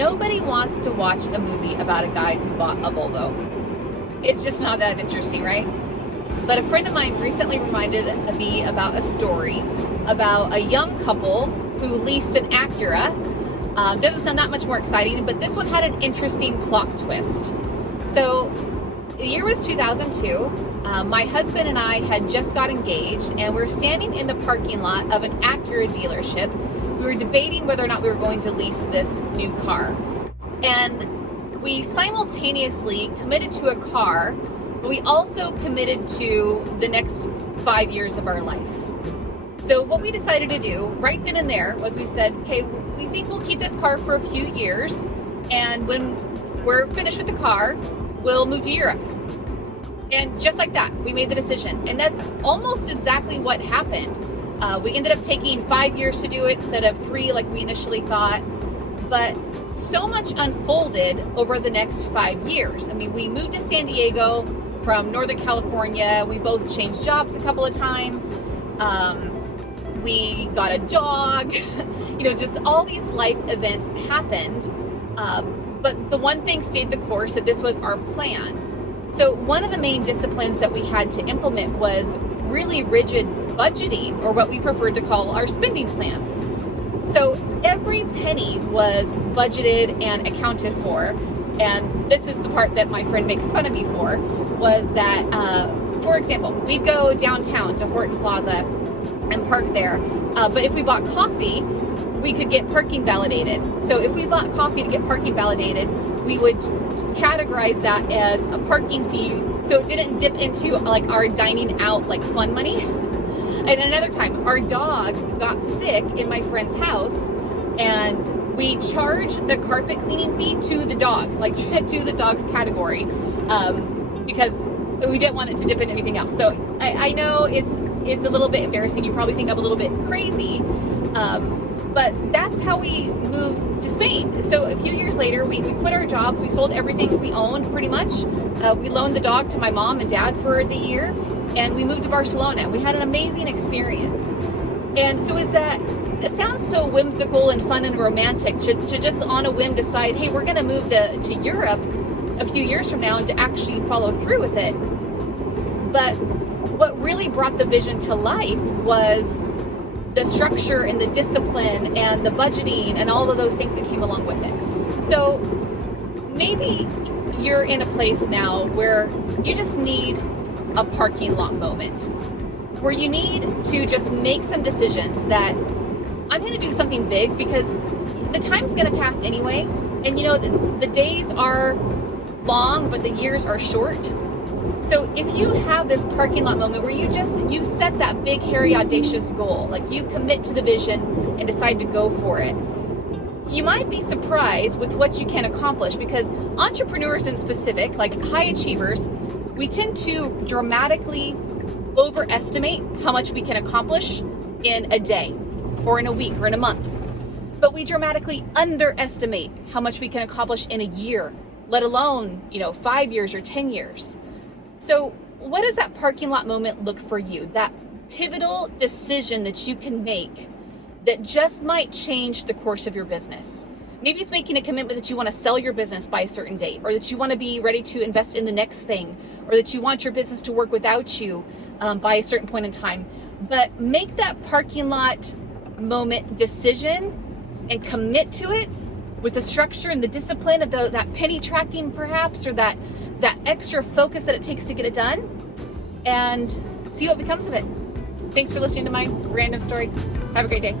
nobody wants to watch a movie about a guy who bought a Volvo. It's just not that interesting, right? But a friend of mine recently reminded me about a story about a young couple who leased an Acura. Doesn't sound that much more exciting, but this one had an interesting plot twist. So the year was 2002. My husband and I had just got engaged, and we're standing in the parking lot of an Acura dealership. We were debating whether or not we were going to lease this new car. And we simultaneously committed to a car, but we also committed to the next 5 years of our life. So what we decided to do right then and there was we said, okay, we think we'll keep this car for a few years, and when we're finished with the car, we'll move to Europe. And just like that, we made the decision. And that's almost exactly what happened. We ended up taking 5 years to do it instead of 3 like we initially thought. But so much unfolded over the next 5 years. I mean, we moved to San Diego from Northern California. We both changed jobs a couple of times. We got a dog. Just all these life events happened. But the one thing stayed the course, that this was our plan. So one of the main disciplines that we had to implement was really rigid budgeting, or what we preferred to call our spending plan. So every penny was budgeted and accounted for. And this is the part that my friend makes fun of me for, was that, for example, we'd go downtown to Horton Plaza and park there. But if we bought coffee, we could get parking validated. So if we bought coffee to get parking validated, we would categorize that as a parking fee, so it didn't dip into like our dining out like fun money. And another time, our dog got sick in my friend's house, and we charged the carpet cleaning fee to the dog, like to the dog's category, because we didn't want it to dip in anything else. So I know it's a little bit embarrassing. You probably think I'm a little bit crazy, but that's how we moved to Spain. So a few years later, we quit our jobs. We sold everything we owned pretty much. We loaned the dog to my mom and dad for the year, and we moved to Barcelona. We had an amazing experience. And so it sounds so whimsical and fun and romantic to just on a whim decide, hey, we're gonna move to Europe a few years from now, and to actually follow through with it. But what really brought the vision to life was the structure and the discipline and the budgeting and all of those things that came along with it. So maybe you're in a place now where you just need a parking lot moment, where you need to just make some decisions that I'm going to do something big, because the time's going to pass anyway. And the days are long, but the years are short. So if you have this parking lot moment where you set that big, hairy, audacious goal, like you commit to the vision and decide to go for it, you might be surprised with what you can accomplish, because entrepreneurs in specific, like high achievers, we tend to dramatically overestimate how much we can accomplish in a day or in a week or in a month. But we dramatically underestimate how much we can accomplish in a year, let alone, 5 years or 10 years. So what does that parking lot moment look for you? That pivotal decision that you can make that just might change the course of your business. Maybe it's making a commitment that you want to sell your business by a certain date, or that you want to be ready to invest in the next thing, or that you want your business to work without you by a certain point in time. But make that parking lot moment decision and commit to it with the structure and the discipline of that penny tracking perhaps, or that extra focus that it takes to get it done, and see what becomes of it. Thanks for listening to my random story. Have a great day.